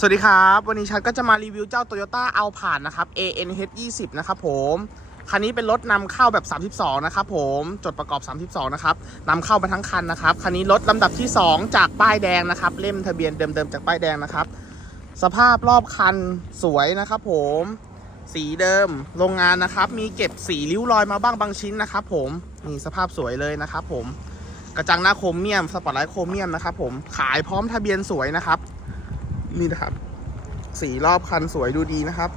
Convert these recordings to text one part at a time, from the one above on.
สวัสดีครับ วันนี้ชัดก็จะมารีวิวเจ้า Toyota a l p a r นะครับ ANH 20 นะครับผม คันนี้เป็นรถนำเข้าแบบ 32 นะครับผม จดประกอบ 32 นะครับนำเข้ามาทั้งคันนะครับ คันนี้รถลำดับที่ 2 จากป้ายแดงนะครับ เล่มทะเบียนเดิมๆ จากป้ายแดงนะครับ สภาพรอบคันสวยนะครับผม สีเดิม โรงงานนะครับ มีเก็บสีริ้วรอยมาบ้างบางชิ้นนะครับผม นี่สภาพสวยเลยนะครับผม กระจังหน้าโครเมียม สปอตไลท์โครเมียมนะครับผม ขายพร้อมทะเบียนสวยนะครับ นี่นะครับ สีรอบคันสวยดูดีนะครับ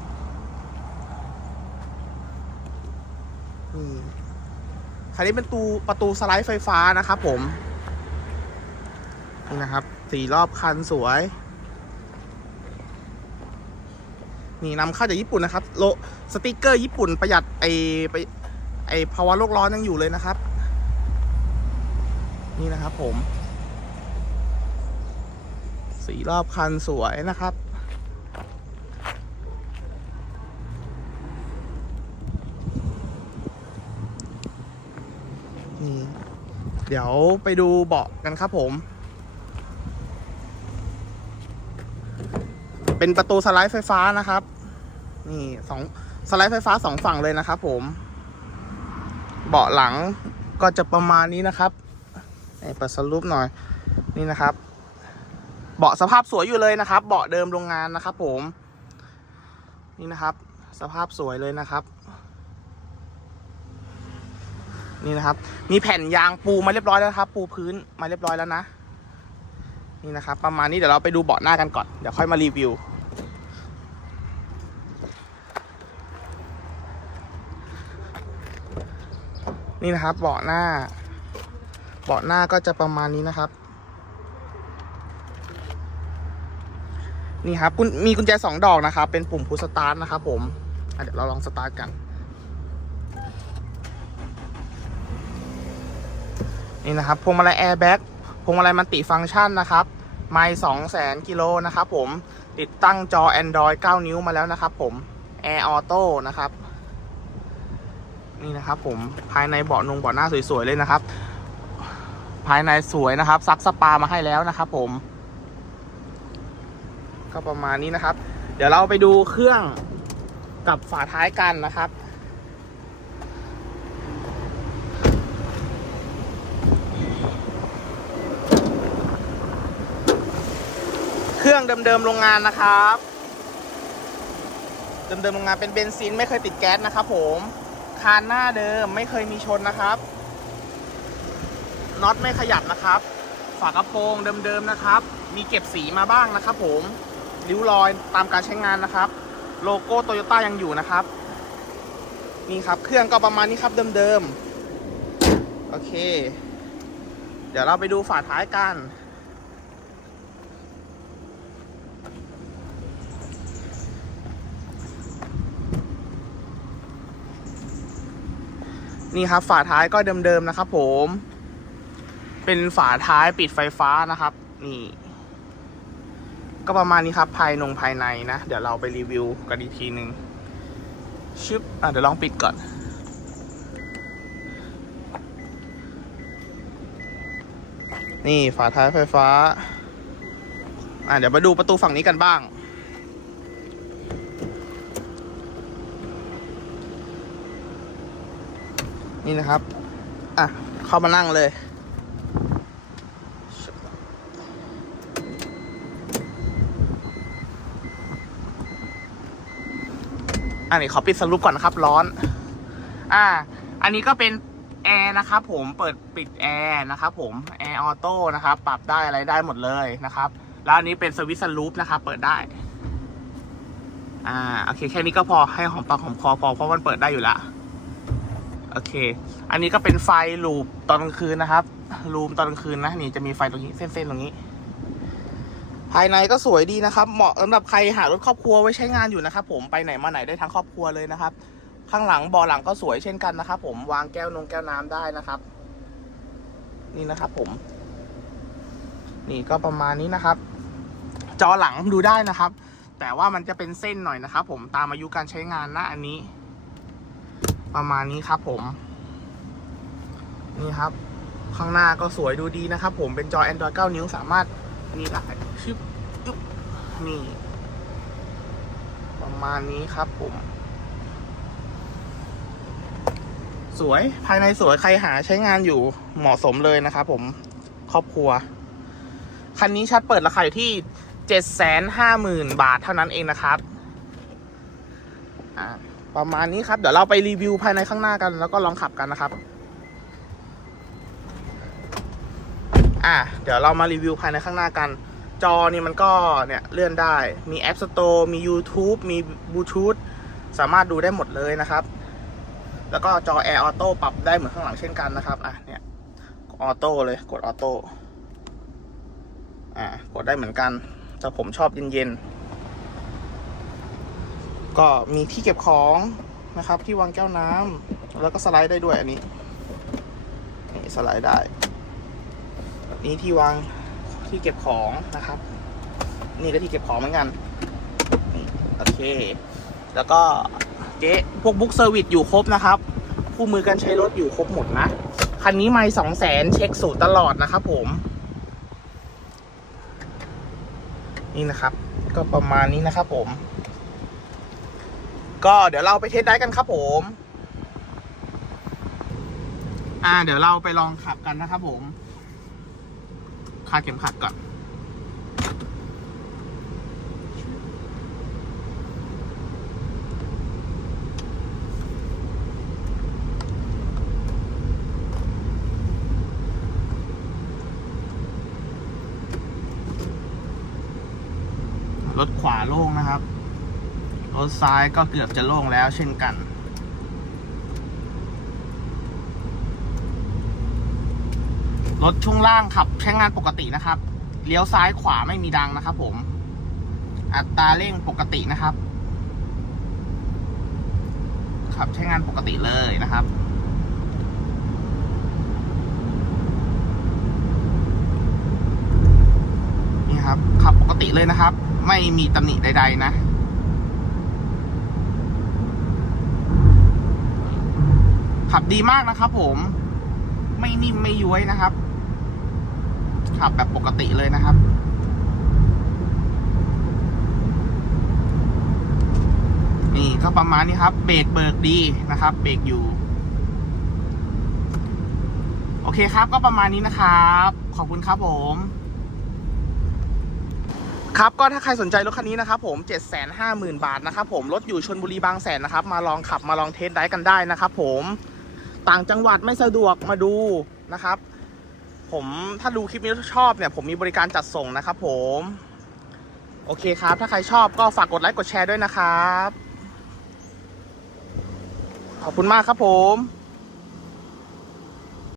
นี่คันนี้เป็นตูประตูสไลด์ไฟฟ้านะครับผม นี่นะครับ สีรอบคันสวย นี่นำเข้าจากญี่ปุ่นนะครับ โลสติกเกอร์ญี่ปุ่นประหยัดไอไปไอภาวะโลกร้อนยังอยู่เลยนะครับ นี่นะครับผม สีรอบคันสวยนะครับ นี่ เดี๋ยวไปดูเบาะกันครับผม เป็นประตูสไลด์ไฟฟ้านะครับ นี่สองสไลด์ไฟฟ้าสองฝั่งเลยนะครับผม เบาะหลังก็จะประมาณนี้นะครับให้เปิดสรุปหน่อยนี่นะครับ เบาะสภาพสวยอยู่เลยนะครับ เบาะเดิมโรงงานนะครับ ผม นี่นะครับ สภาพสวยเลยนะครับ นี่นะครับ มีแผ่นยางปูมาเรียบร้อยแล้วครับ ปูพื้นมาเรียบร้อยแล้วนะ นี่นะครับ ประมาณนี้เดี๋ยวเราไปดูเบาะหน้ากันก่อนเดี๋ยวค่อยมารีวิวนี่นะครับเบาะหน้า เบาะหน้าก็จะประมาณนี้นะครับ นี่ครับมีกุญแจสองดอกนะครับ เป็นปุ่มพุชสตาร์ทนะครับผมเดี๋ยวเราลองสตาร์ทกัน นี่นะครับพวงมาลัยแอร์แบ็กพวงมาลัยมันติฟังก์ชันนะครับ ไม่สองแสนกิโลนะครับผมติดตั้งจอ Android 9 นิ้วมาแล้วนะครับผม Air Auto นะครับ นี่นะครับผมภายในเบาะนุงเบาะหน้าสวยๆเลยนะครับ ภายในสวยนะครับซักสปามาให้แล้วนะครับผม ก็ประมาณนี้นะครับ เดี๋ยวเราไปดูเครื่องกับฝาท้ายกันนะครับ เครื่องเดิมๆโรงงานนะครับ เดิมๆโรงงานเป็นเบนซินไม่เคยติดแก๊สนะครับ ผมคานหน้าเดิมไม่เคยมีชนนะครับน็อตไม่ขยับนะครับ ฝากระโปรงเดิมๆนะครับ มีเก็บสีมาบ้างนะครับผม ริ้วรอยตามการใช้งานนะครับ โลโก้โตโยต้ายังอยู่นะครับ นี่ครับเครื่องก็ประมาณนี้ครับเดิมๆ โอเค เดี๋ยวเราไปดูฝาท้ายกัน นี่ครับฝาท้ายก็เดิมๆนะครับผม เป็นฝาท้ายปิดไฟฟ้านะครับ นี่ ก็ประมาณนี้ครับภายนงภายในนะ เดี๋ยวเราไปรีวิวกันอีกทีหนึ่งชึบอะเดี๋ยวลองปิดก่อน นี่ฝาท้ายไฟฟ้า อะเดี๋ยวมาดูประตูฝั่งนี้กันบ้าง นี่นะครับ อะ เข้ามานั่งเลย อันนี้ขอปิดสรุปก่อนนะครับ ร้อน อ่า อันนี้ก็เป็นแอร์นะครับผมเปิดปิดแอร์นะครับผมแอร์ออโต้นะครับ ปรับได้อะไรได้หมดเลยนะครับ แล้วอันนี้เป็นสวิตช์สลูปนะครับ เปิดได้ อ่าโอเค แค่นี้ก็พอให้หอมปากหอมคอพอเพราะมันเปิดได้อยู่ล้วโอเค อันนี้ก็เป็นไฟลูปตอนกลางคืนนะครับลูมตอนกลางคืนนะนี่จะมีไฟตรงนี้เส้นๆตรงนี้ ภายในก็สวยดีนะครับ เหมาะสำหรับใครหารถครอบครัวไว้ใช้งานอยู่นะครับ ผมไปไหนมาไหนได้ทั้งครอบครัวเลยนะครับ ข้างหลังบาะหลังก็สวยเช่นกันนะครับ ผมวางแก้วนงแก้วน้ำได้นะครับ นี่นะครับผม นี่ก็ประมาณนี้นะครับ จอหลังดูได้นะครับ แต่ว่ามันจะเป็นเส้นหน่อยนะครับ ผมตามอายุการใช้งานนะอันนี้ ประมาณนี้ครับ ผม นี่ครับ ข้างหน้าก็สวยดูดีนะครับ ผมเป็นจอ Android 9 นิ้วสามารถ นี่ได้ชึบยุบนี่ ประมาณนี้ครับผม สวยภายในสวยใครหาใช้งานอยู่เหมาะสมเลยนะครับผมครอบครัว คันนี้ชัดเปิดราคาอยู่ที่เจ็ดแสนห้าหมื่นบาทเท่านั้นเองนะครับประมาณนี้ครับ เดี๋ยวเราไปรีวิวภายในข้างหน้ากัน แล้วก็ลองขับกันนะครับ อะเดี๋ยวเรามารีวิวภายในข้างหน้ากัน จอนี่มันก็เนี่ยเลื่อนได้ มี App Store มี YouTube มีบลูทูธสามารถดูได้หมดเลยนะครับ แล้วก็จอ Air Auto ปรับได้เหมือนข้างหลังเช่นกันนะครับ อะเนี่ยออโต้เลยกดออโต้อ่ากดได้เหมือนกัน แต่ผมชอบเย็นๆ ก็มีที่เก็บของนะครับ ที่วางแก้วน้ำแล้วก็สไลด์ได้ด้วยอันนี้นี่สไลด์ได้ นี่ที่วางที่เก็บของนะครับ นี่ก็ที่เก็บของเหมือนกันนี่โอเค แล้วก็เก๊พวกบุ๊กเซอร์วิสอยู่ครบนะครับคู่มือการใช้รถอยู่ครบหมดนะ คันนี้ไม่สองแสนเช็คสูตรตลอดนะครับผม นี่นะครับ ก็ประมาณนี้นะครับผม ก็เดี๋ยวเราไปเทสได้กันครับผม อ่า เดี๋ยวเราไปลองขับกันนะครับผม คาดเข็มขัดก่อน รถขวาโล่งนะครับ รถซ้ายก็เกือบจะโล่งแล้วเช่นกัน รถช่วงล่างขับใช้งานปกตินะครับ เลี้ยวซ้ายขวาไม่มีดังนะครับ ผม อัตราเร่งปกตินะครับ ขับใช้งานปกติเลยนะครับนี่ครับ ขับปกติเลยนะครับ ไม่มีตำหนิใด ๆ นะขับดีมากนะครับผมไม่นิ่มไม่ย้วยนะครับ ขับแบบปกติเลยนะครับนี่ก็ประมาณนี้ครับ เบรกเบิกดีนะครับ เบรกอยู่ โอเคครับก็ประมาณนี้นะครับ ขอบคุณครับผม ครับก็ถ้าใครสนใจรถคันนี้นะครับผม 750,000 บาทนะครับผม รถอยู่ชนบุรีบางแสนนะครับ มาลองขับมาลองเทสได้กันได้นะครับผม ต่างจังหวัดไม่สะดวกมาดูนะครับ ผมถ้าดูคลิปนี้ชอบเนี่ยผมมีบริการจัดส่งนะครับผม โอเคครับ ถ้าใครชอบก็ฝากกดไลค์กดแชร์ด้วยนะครับ ขอบคุณมากครับผม